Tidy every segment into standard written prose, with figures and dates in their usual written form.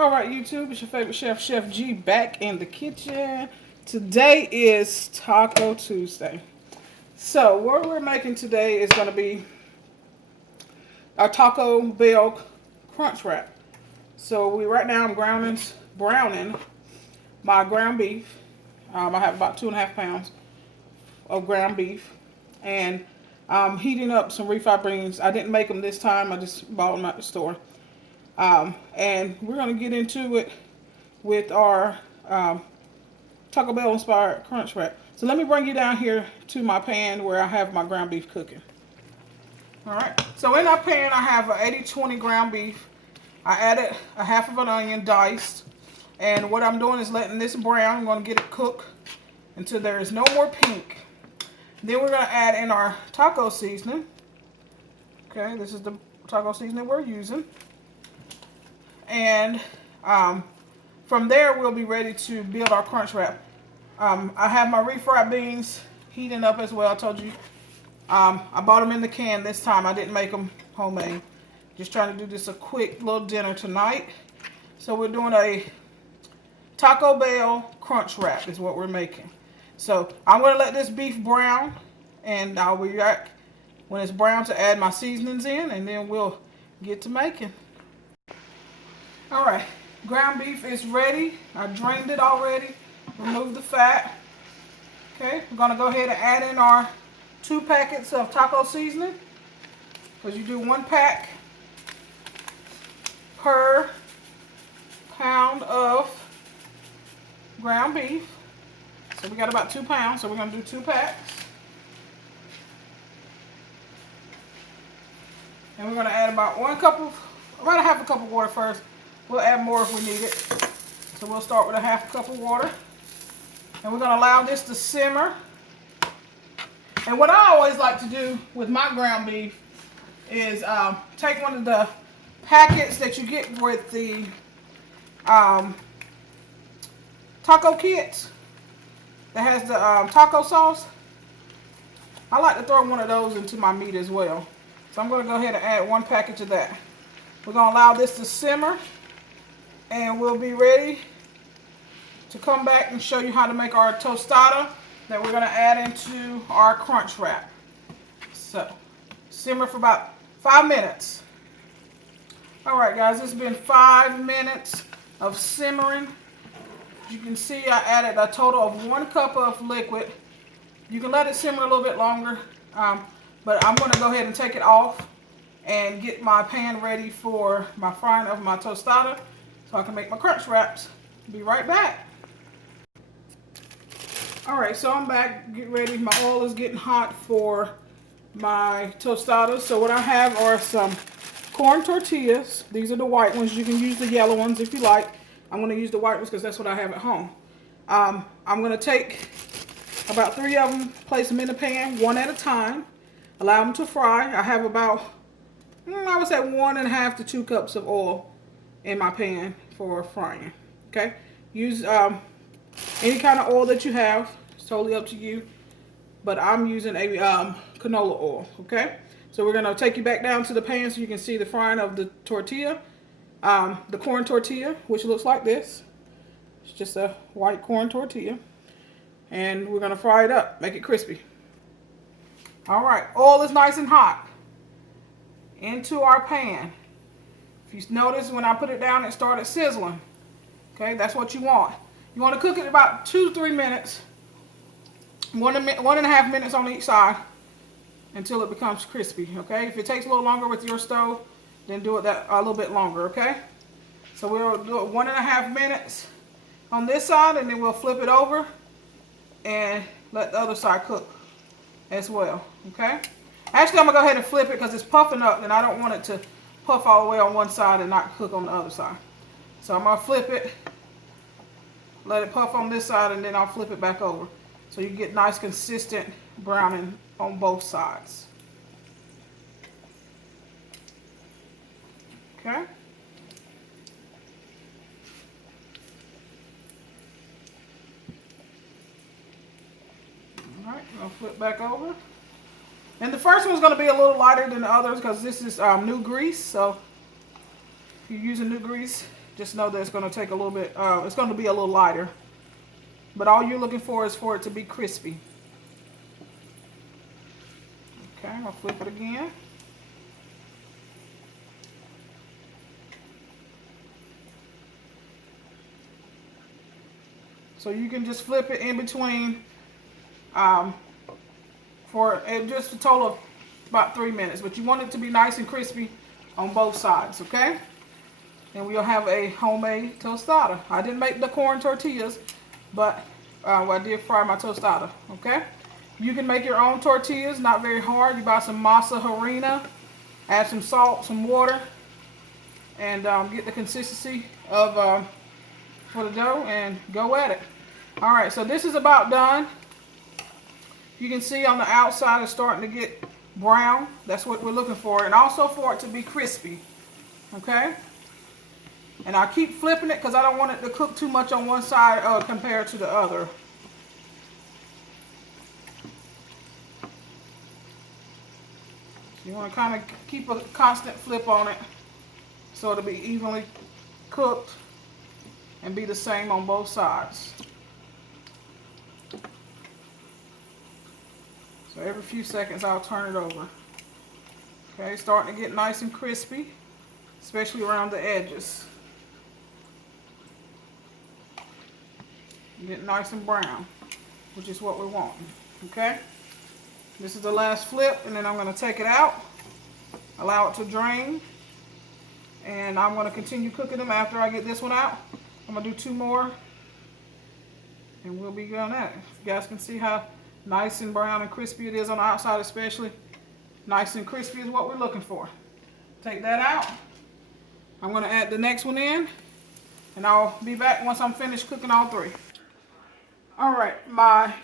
All right, YouTube, it's your favorite chef, Chef G, back in the kitchen. Today is Taco Tuesday. So what we're making today is going to be our Taco Bell crunch wrap. So right now I'm browning my ground beef. I have about 2.5 pounds of ground beef, and I'm heating up some refried beans. I didn't make them this time. I just bought them at the store. And we're going to get into it with our Taco Bell inspired crunch wrap. So let me bring you down here to my pan where I have my ground beef cooking. Alright, so in our pan I have an 80-20 ground beef. I added a half of an onion diced. And what I'm doing is letting this brown. I'm going to get it cooked until there is no more pink. Then we're going to add in our taco seasoning. Okay, this is the taco seasoning we're using. And from there we'll be ready to build our crunch wrap. I have my refried beans heating up as well. I told you I bought them in the can this time. I didn't make them homemade. Just trying to do this a quick little dinner tonight. So we're doing a Taco Bell crunch wrap is what we're making. So I'm going to let this beef brown, and I'll be back when it's brown to add my seasonings in, and then we'll get to making. Alright, ground beef is ready. I drained it already. Remove the fat. Okay, we're going to go ahead and add in our 2 packets of taco seasoning. Because you do 1 pack per pound of ground beef. So we got about 2 pounds, so we're going to do 2 packs. And we're going to add about about a half a cup of water first. We'll add more if we need it. So we'll start with a half a cup of water. And we're going to allow this to simmer. And what I always like to do with my ground beef is take one of the packets that you get with the taco kits that has the taco sauce. I like to throw one of those into my meat as well. So I'm going to go ahead and add 1 package of that. We're going to allow this to simmer, and we'll be ready to come back and show you how to make our tostada that we're going to add into our crunch wrap. So simmer for about 5 minutes. Alright guys, it's been 5 minutes of simmering. You can see I added a total of 1 cup of liquid. You can let it simmer a little bit longer, but I'm going to go ahead and take it off and get my pan ready for my frying of my tostada so I can make my crunch wraps. Be right back. Alright, so I'm back, get ready. My oil is getting hot for my tostadas. So what I have are some corn tortillas. These are the white ones. You can use the yellow ones if you like. I'm going to use the white ones because that's what I have at home. I'm going to take about 3 of them, place them in the pan, 1 at a time. Allow them to fry. I have about, I would say 1.5 to 2 cups of oil in my pan for frying. Okay? Use any kind of oil that you have. It's totally up to you. But I'm using a canola oil. Okay? So we're going to take you back down to the pan so you can see the frying of the tortilla. The corn tortilla, which looks like this. It's just a white corn tortilla. And we're going to fry it up, make it crispy. Alright, oil is nice and hot. Into our pan. If you notice when I put it down, it started sizzling. Okay, that's what you want. You want to cook it about 2-3 minutes. 1.5 minutes on each side until it becomes crispy. Okay, if it takes a little longer with your stove, then do it that a little bit longer. Okay, so we'll do it 1.5 minutes on this side, and then we'll flip it over and let the other side cook as well. Okay, actually I'm gonna go ahead and flip it because it's puffing up, and I don't want it to puff all the way on one side and not cook on the other side. So I'm gonna flip it, let it puff on this side, and then I'll flip it back over so you get nice consistent browning on both sides. Okay. Alright, I'll flip back over. And the first one's going to be a little lighter than the others because this is new grease. So if you're using new grease, just know that it's going to take a little bit, it's going to be a little lighter. But all you're looking for is for it to be crispy. Okay, I'll flip it again. So you can just flip it in between for just a total of about 3 minutes. But you want it to be nice and crispy on both sides, okay? And we'll have a homemade tostada. I didn't make the corn tortillas, but I did fry my tostada, okay? You can make your own tortillas, not very hard. You buy some masa harina, add some salt, some water, and get the consistency of for the dough and go at it. All right, so this is about done. You can see on the outside it's starting to get brown. That's what we're looking for, and also for it to be crispy, okay? And I keep flipping it because I don't want it to cook too much on one side compared to the other. You want to kind of keep a constant flip on it so it'll be evenly cooked and be the same on both sides. So every few seconds I'll turn it over. Okay, starting to get nice and crispy, especially around the edges. Get nice and brown, which is what we want. Okay, this is the last flip, and then I'm going to take it out, allow it to drain, and I'm going to continue cooking them after I get this one out. I'm going to do 2 more, and we'll be done at it. You guys can see how nice and brown and crispy it is on the outside, especially. Nice and crispy is what we're looking for. Take that out. I'm going to add the next one in, and I'll be back once I'm finished cooking all 3. All right, my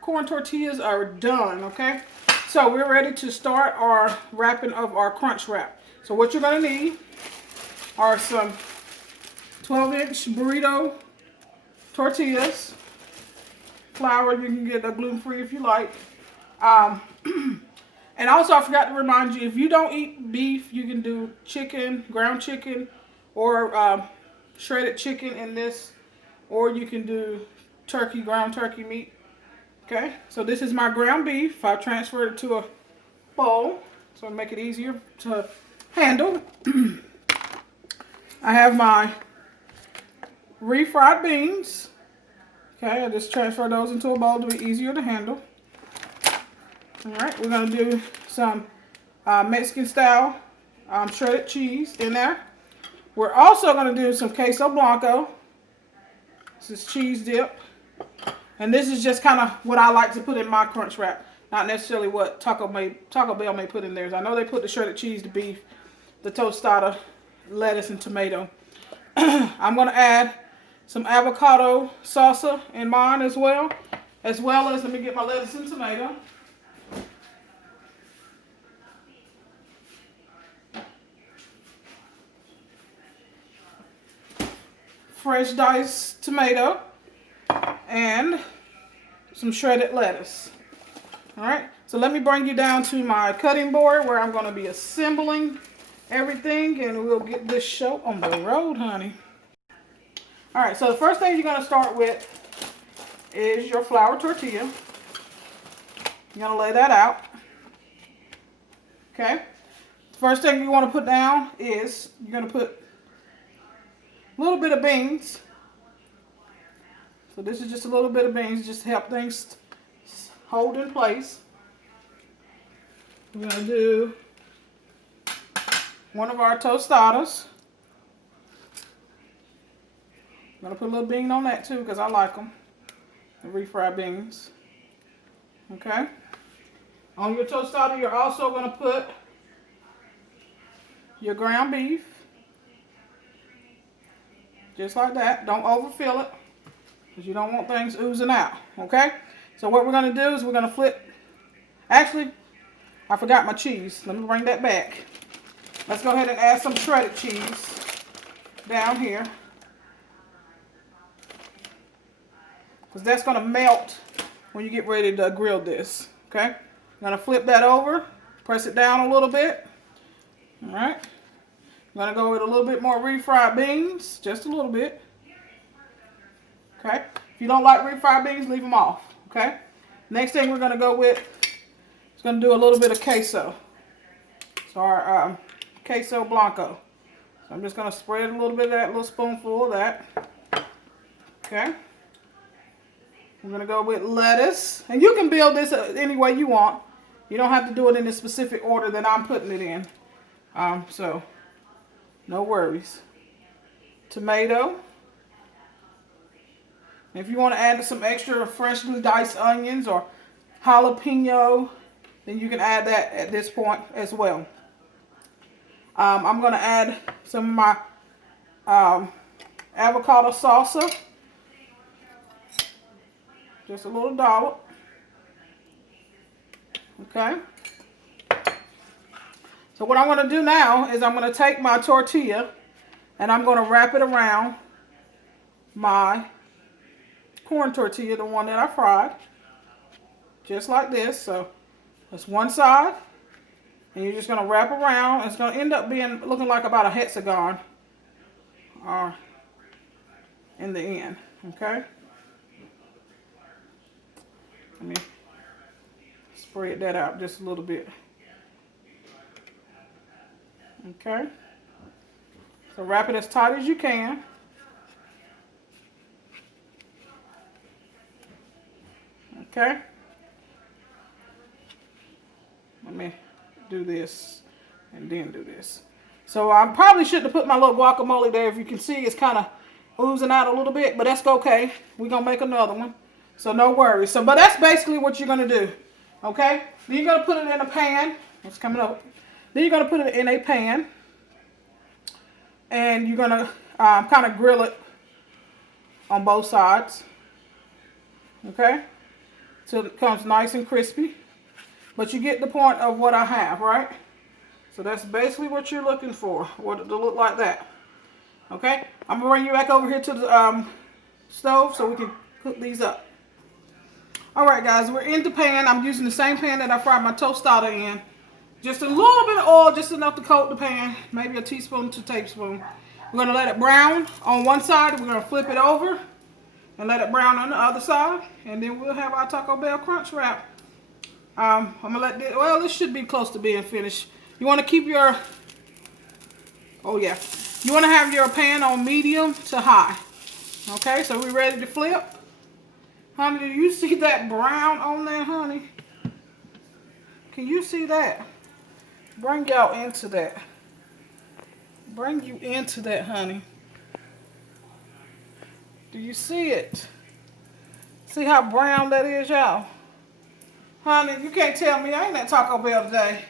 corn tortillas are done, okay? So we're ready to start our wrapping of our crunch wrap. So what you're going to need are some 12-inch burrito tortillas. Flour, you can get a gluten-free if you like. And also I forgot to remind you, if you don't eat beef, you can do chicken, ground chicken, or shredded chicken in this, or you can do turkey, ground turkey meat. Okay, so this is my ground beef. I transferred it to a bowl so to make it easier to handle. I have my refried beans. Okay, I just transfer those into a bowl to be easier to handle. All right, we're going to do some Mexican style shredded cheese in there. We're also going to do some queso blanco. This is cheese dip. And this is just kind of what I like to put in my crunch wrap. Not necessarily what Taco Bell may put in theirs. I know they put the shredded cheese, the beef, the tostada, lettuce, and tomato. I'm going to add some avocado salsa in mine as well as, let me get my lettuce and tomato. Fresh diced tomato and some shredded lettuce. All right, so let me bring you down to my cutting board where I'm going to be assembling everything, and we'll get this show on the road, honey. All right, so the first thing you're going to start with is your flour tortilla. You're going to lay that out. Okay, the first thing you want to put down is you're going to put a little bit of beans. So this is just a little bit of beans just to help things hold in place. We're going to do one of our tostadas. I'm going to put a little bean on that too because I like them. The refried beans. Okay. On your tostada, you're also going to put your ground beef. Just like that. Don't overfill it because you don't want things oozing out. Okay. So what we're going to do is we're going to flip. Actually, I forgot my cheese. Let me bring that back. Let's go ahead and add some shredded cheese down here, because that's going to melt when you get ready to grill this. Okay. I'm going to flip that over, press it down a little bit. All right. I'm going to go with a little bit more refried beans, just a little bit. Okay. If you don't like refried beans, leave them off. Okay. Next thing we're going to go with is going to do a little bit of queso. So our queso blanco. So I'm just going to spread a little bit of that, little spoonful of that. Okay. I'm going to go with lettuce. And you can build this any way you want. You don't have to do it in the specific order that I'm putting it in. So, no worries. Tomato. If you want to add some extra freshly diced onions or jalapeno, then you can add that at this point as well. I'm going to add some of my avocado salsa. Just a little dollop. Okay. So what I'm going to do now is I'm going to take my tortilla and I'm going to wrap it around my corn tortilla, the one that I fried. Just like this. So that's one side. And you're just going to wrap around. It's going to end up looking like about a hexagon in the end. Okay. Let me spread that out just a little bit. Okay. So wrap it as tight as you can. Okay. Let me do this and then do this. So I probably shouldn't have put my little guacamole there. If you can see, it's kind of oozing out a little bit, but that's okay. We're going to make another one. So no worries. So, but that's basically what you're going to do. Okay. Then you're going to put it in a pan. It's coming up. Then you're going to put it in a pan. And you're going to kind of grill it on both sides. Okay. So it comes nice and crispy. But you get the point of what I have, right? So that's basically what you're looking for. What it to look like that. Okay. I'm going to bring you back over here to the stove so we can cook these up. Alright guys, we're in the pan. I'm using the same pan that I fried my tostada in. Just a little bit of oil, just enough to coat the pan. Maybe a teaspoon to tablespoon. We're going to let it brown on one side. We're going to flip it over and let it brown on the other side. And then we'll have our Taco Bell Crunch Wrap. I'm going to let this, well, this should be close to being finished. You want to keep your, oh yeah. You want to have your pan on medium to high. Okay, so we're ready to flip. Honey, do you see that brown on there, honey? Can you see that? Bring y'all into that. Bring you into that, honey. Do you see it? See how brown that is, y'all? Honey, you can't tell me I ain't at Taco Bell today.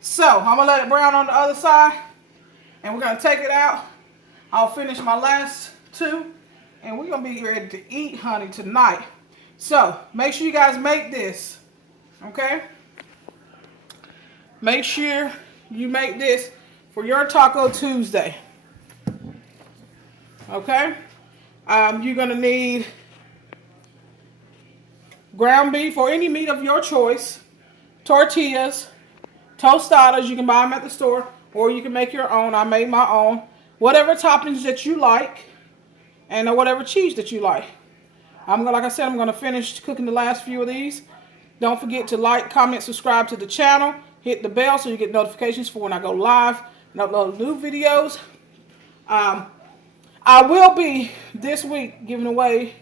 So, I'm going to let it brown on the other side. And we're going to take it out. I'll finish my last two. And we're going to be ready to eat, honey, tonight. So, make sure you guys make this. Okay? Make sure you make this for your Taco Tuesday. Okay? You're going to need ground beef or any meat of your choice. Tortillas. Tostadas. You can buy them at the store. Or you can make your own. I made my own. Whatever toppings that you like. And whatever cheese that you like. Like I said, I'm going to finish cooking the last few of these. Don't forget to like, comment, subscribe to the channel. Hit the bell so you get notifications for when I go live and upload new videos. I will be this week giving away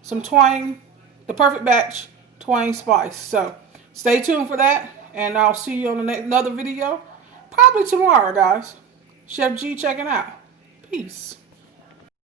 some Twang, the Perfect Batch Twang Spice. So stay tuned for that. And I'll see you on another video. Probably tomorrow, guys. Chef G checking out. Peace.